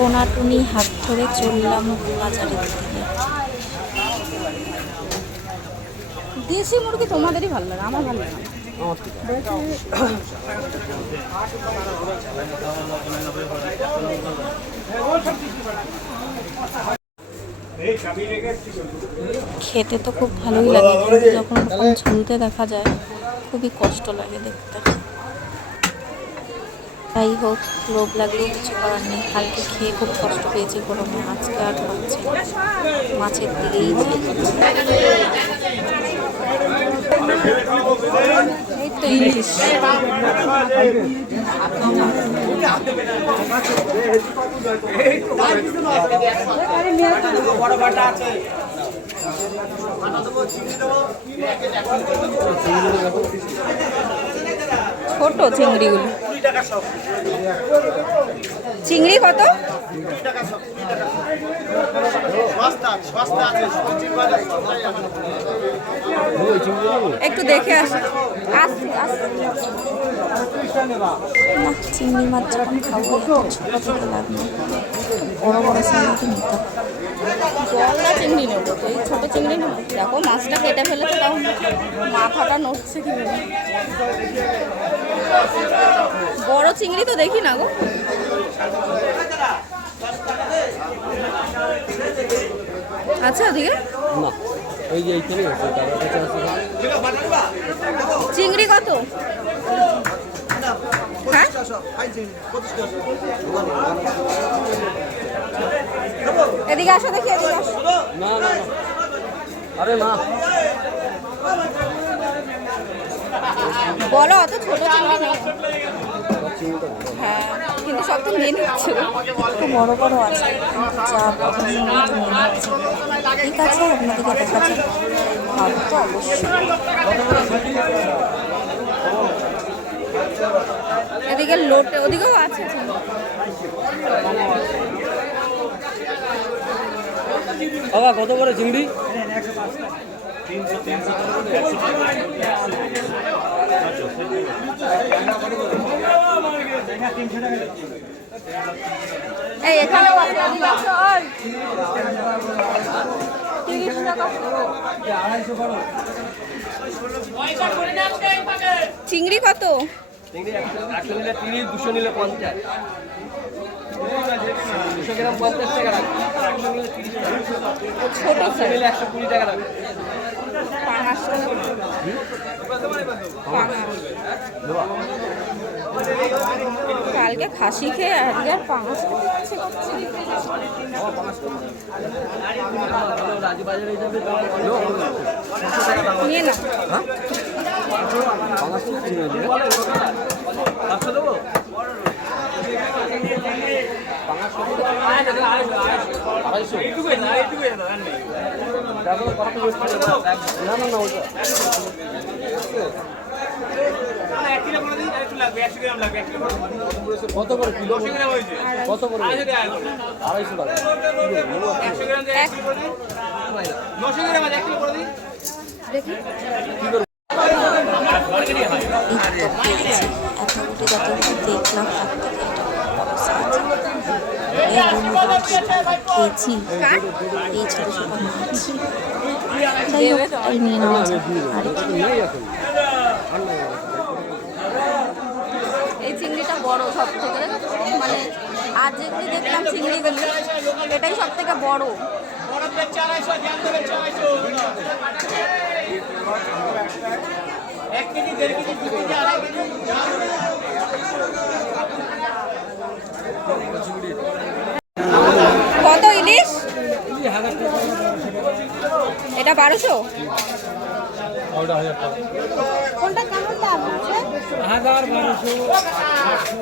টোনাটুনি হাত ধরে চললাম বাজারের দিকে। দেশি মুরগি তোমাদেরই ভালো লাগে, আমার ভালো লাগে না। খেতে তো খুব ভালোই লাগে, কিন্তু যখন ওরকম ঝুলতে দেখা যায় খুবই কষ্ট লাগে দেখতে। যাই হোক, লোভ লাগলেও কিছু করার নেই। কালকে খেয়ে খুব কষ্ট পেয়েছি গরমে, আজকে আর পাচ্ছি মাছের দিকেই যাই। এই তো ইলিশ। ছোট চিংড়িগুলো। চিংড়ি কত? একটু দেখে আসি। না, চিংড়ি মাছ যখন খাবো ছোট ছোট লাগবে, বড় বড় চিংড়ি নিতে হবে। গলদা চিংড়ি নেবো, এই ছোট চিংড়ি নেবো। দেখো মাছটা কেটে ফেলেছে, তাও মাথাটা নড়ছে কিভাবে। বড় চিংড়ি তো দেখি না গো। আচ্ছা ওদিকে চিংড়ি কত? হ্যাঁ এদিকে আসো দেখি, এদিকে আসো। না না আরে না বলো, অত ছোট চিংড়ি নেই। হ্যাঁ, কিন্তু সব তো নিয়ে নিচ্ছে, একটু বড় বড় আছে, যা পছন্দ নিয়ে নিচ্ছে। ঠিক আছে, আপনাদেরকে দেখাচ্ছি। ভালো তো অবশ্যই। এদিকে লোটে, ওদিকেও আছে। বাবা কত করে চিংড়ি? এই এখানেও আছে। চিংড়ি কত? চিংড়ি 100 নিলে 30, 200 নিলে 50। 200 গ্রাম 50 টাকা রাখবে। ছোট নিলে 120 টাকা রাখবে। কালকে খাসি খেয়ে আজকে আর পাঙাশ নিয়ে না। কত করে কিলো? কত করে? 250 টাকা। 100 গ্রাম 900 গ্রাম 1 কিলো করে দিই। দেখি দেখলাম খেয়েছি এই ছোট ছোট মাছ। নিয়ে নেওয়া যায়। এই চিংড়িটা বড় সব থেকে, মানে আজ যেগুলি দেখলাম চিংড়িগুলি, এটাই সব থেকে বড়। কত ইলিশ? এটা 1200। কোনটা কেমন দাম আছে? 1000, 1200, 800।